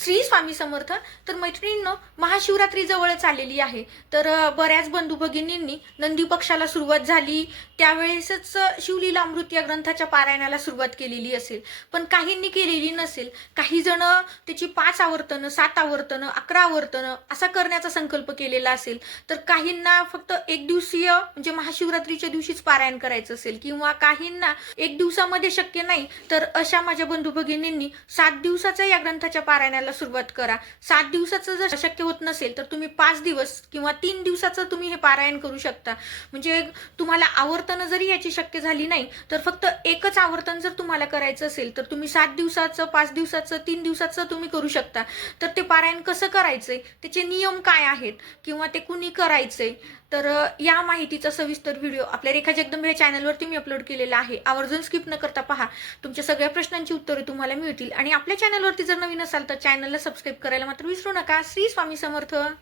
श्री स्वामी समर्थ. तर मैत्रिणींनो, महाशिवरात्री जवळच आलेली आहे. तर बऱ्याच बंधू भगिनींनी नंदी पक्षाला सुरुवात झाली त्यावेळेसच शिवलीलामृत या ग्रंथाच्या पारायणाला सुरुवात केलेली असेल, पण काहींनी केलेली नसेल. काही जण त्याची 5 आवर्तनं, 7 आवर्तनं, 11 आवर्तनं असा करण्याचा संकल्प केलेला असेल. तर काहींना फक्त एक दिवसीय म्हणजे महाशिवरात्रीच्या दिवशीच पारायण करायचं असेल, किंवा काहींना एक दिवसामध्ये शक्य नाही, तर अशा माझ्या बंधू भगिनींनी 7 दिवसाच्या या ग्रंथाच्या पारायणाला सुरुवात करा. 7 दिवसाचं जर शक्य होत नसेल तर तुम्ही 5 दिवस किंवा 3 दिवसाचं तुम्ही हे पारायण करू शकता. म्हणजे तुम्हाला आवर्तन जरी याची शक्य झाली नाही तर फक्त एकच आवर्तन जर तुम्हाला करायचं असेल तर तुम्ही 7 दिवसाचं, 5 दिवसाचं, 3 दिवसाचं तुम्ही करू शकता. तर ते पारायण कसं करायचंय, त्याचे नियम काय आहेत, किंवा ते कुणी करायचंय, तर या माहितीचा सविस्तर व्हिडिओ आपल्या रेखा जगदंबे या चॅनलवरती मी अपलोड केलेला आहे. आवर्जून स्किप न करता पहा. तुमच्या सगळ्या प्रश्नांची उत्तरे तुम्हाला मिळतील. आणि आपल्या चॅनलवरती जर नवीन असाल तर चॅनलला सबस्क्राईब करायला मात्र विसरू नका. श्री स्वामी समर्थ.